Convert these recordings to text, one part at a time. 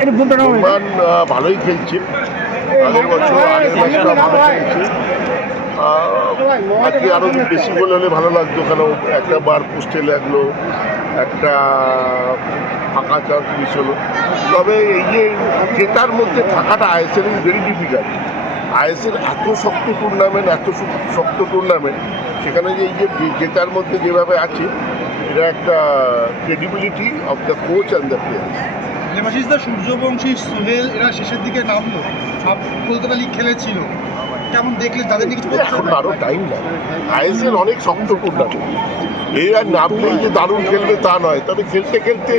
এটা ভুলটা না হবে। মোহনবাগান আহ, ভালোই খেলছে। আগের বছর আগের ভালো খেলছে। আজকে আরও বেশি গোল হলে ভালো লাগতো কেন একটা বার পোস্টে লাগল একটা ফাঁকা চান্স মিস হলো। তবে এই যে জেতার মধ্যে থাকাটা ISL is very difficult ISL এত শক্ত টুর্নামেন্ট এত শক- শক্ত টুর্নামেন্ট সেখানে যে এই যে জেতার মধ্যে যেভাবে আছে, এটা একটা credibility of the coach and the player Debashis দা, সূর্যবংশী সোহেল, এরা শেষের দিকে নামলো। সব কলকাতা লিগ খেলেছিল। কেমন দেখলে? তাদের নিয়ে কিছু এখন? আরও টাইম লাগে আইএসএল অনেক শক্ত টুর্নামেন্ট এই আর নামলেই যে দারুণ খেলবে তা নয়। তবে খেলতে খেলতে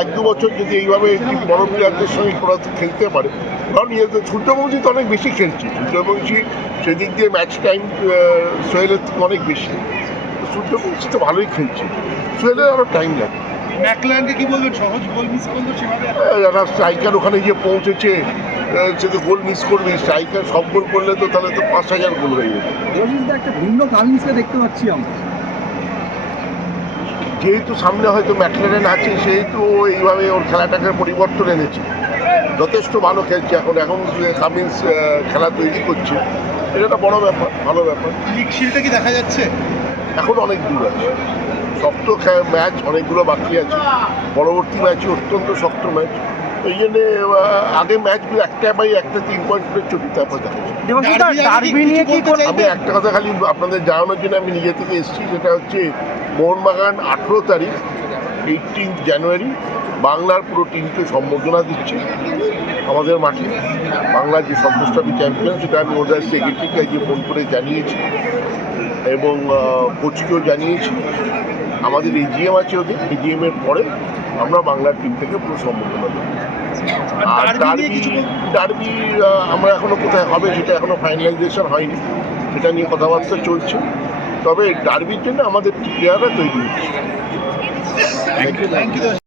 এক দু বছর যদি এইভাবে একটি বড় প্লেয়ারদের সঙ্গে ওরা খেলতে পারে, কারণ ইয়েতে সূর্যবংশী তো অনেক বেশি খেলছে। সূর্যবংশী সেদিক দিয়ে ম্যাচ টাইম সোহেলের অনেক বেশি। সূর্যবংশী তো ভালোই খেলছে। সোহেলের আরও টাইম লাগে। ম্যাকলানকে কি বলবেন? সহজ গোল মিস করল সেভাবে? স্ট্রাইকার ওখানে গিয়ে পৌঁছেছে সে তো গোল মিস করবে। স্ট্রাইকার সব গোল করলে তো তাহলে তো পাঁচ হাজার গোল হয়ে যাবে। একটা ভিন্ন কামিন্সকে দেখতে পাচ্ছি আমরা। যেহেতু সামনে হয়তো ম্যাকলারেন আছে সেহেতু এইভাবে ওর খেলাটাকে পরিবর্তন এনেছে। যথেষ্ট ভালো খেলছে এখন। এখন কামিন্স খেলা তৈরি করছে এটা একটা বড় ব্যাপার ভালো ব্যাপার। লিগ শিলটা কি দেখা যাচ্ছে? এখন অনেক দূর আছে। শক্ত ম্যাচ অনেকগুলো বাকি আছে। পরবর্তী ম্যাচে অত্যন্ত শক্ত ম্যাচ এই জন্যে আগে ম্যাচগুলো একটা বাই একটা তিন পয়েন্ট করে চলতে তারপর আমি একটা কথা খালি আপনাদের জানানোর জন্য আমি নিজে থেকে এসেছি সেটা হচ্ছে মোহনবাগান আঠেরো তারিখ এইটিন জানুয়ারি বাংলার পুরো টিমকে সম্বর্ধনা দিচ্ছে আমাদের মাঠে। বাংলার যে সন্তুষ্টপি চ্যাম্পিয়ন সেটা আমি ওদের সেক্রেটারিকে গিয়ে ফোন করে জানিয়েছি এবং কোচকেও জানিয়েছি। আমাদের এজিএম আছে ওদের এজিএম এর পরে আমরা বাংলার টিম থেকে পুরো সম্বর্ধনা দেবো আর ডার্বি আমরা এখনও কোথায় হবে সেটা এখনও ফাইনালাইজেশন হয়নি। সেটা নিয়ে কথাবার্তা চলছে। তবে ডার্বির জন্য আমাদের প্লেয়াররা তৈরি হচ্ছে। Thank you